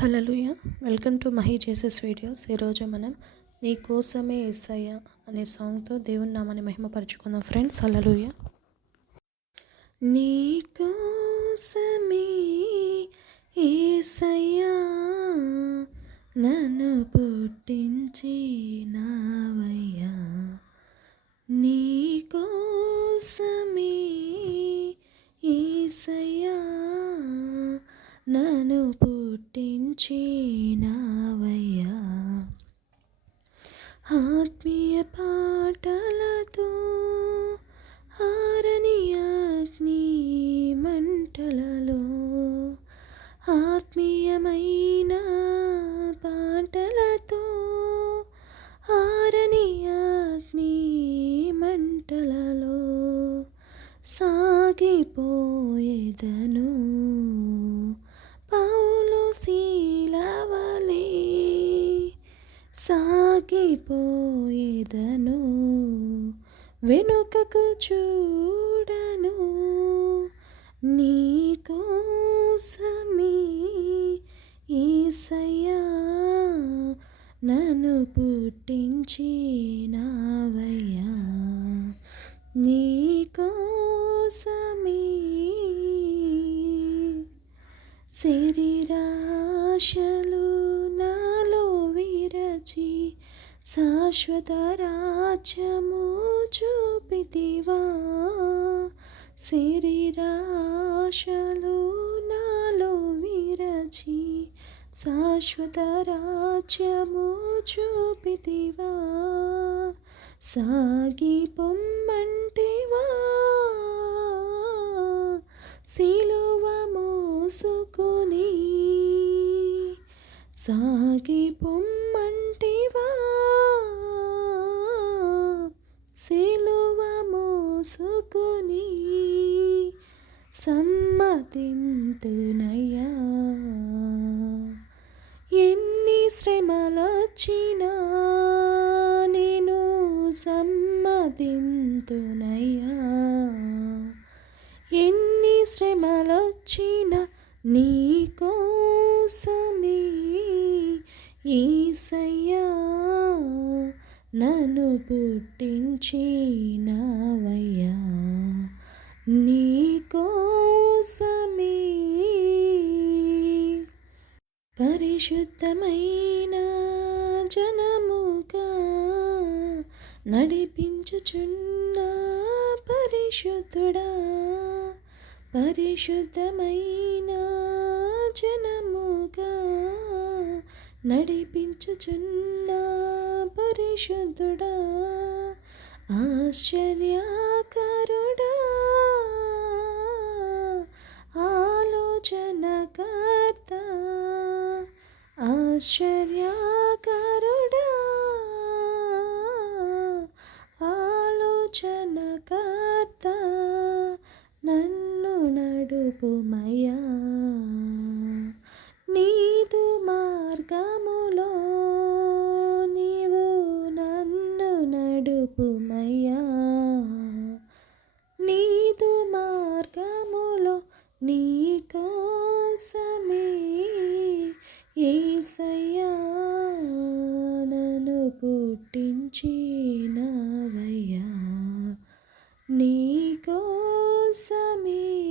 Hallelujah welcome to Mahi Jesus videos. ఈరోజు మనం నీ కోసమే ఎస్సయ్య అనే సాంగ్తో దేవుని నామాన్ని మహిమపరుచుకుందాం ఫ్రెండ్స్. హలలుయ నీ కోసమే ఏసయ్యా నన్ను పుట్టించినావయ్యా. నీ కోసం పుట్టించినావయ్యా ఆత్మీయ పాటలతో హారని అగ్ని మంటలలో ఆత్మీయమైన పాటలతో హారని అగ్ని మంటలలో సాగిపోయేదను. పౌ శీలవలే సాగిపోయేదను. వెనుకకు చూడను నీకోసమే ఈసయ్యా నన్ను పుట్టించినావయ్యా. నీకో శరీరాశలు నాలో విరచి శాశ్వత రాజ్యము చూపితివా. శరీరాశలు నాలో విరచి శాశ్వత రాజ్యము చూపితివా. సాగి పొమ్మంటివా సాగి పొమ్మంటివా? సిలువ మోసుకుని సమ్మతింతునయ్యా. ఎన్ని శ్రమలొచ్చినా నేను సమ్మతింతునయ్యా. ఎన్ని శ్రమలొచ్చినా నీ కోసమే ఈసయ్యా నన్ను పుట్టించినవయ్యా. నీ కోసమే పరిశుద్ధమైన జనముగా నడిపించుచున్న పరిశుద్ధుడా. పరిశుద్ధమైన జనముగా నడిపించుచున్న పరిశుద్ధుడా ఆశ్చర్యకరుడా ఆలోచనకర్త ఆశ్చర్యకరుడా ఆలోచనకర్త నన్ను నడుపుమయా నీదు మా పుట్టించినవయ్యా. నీ కోసమే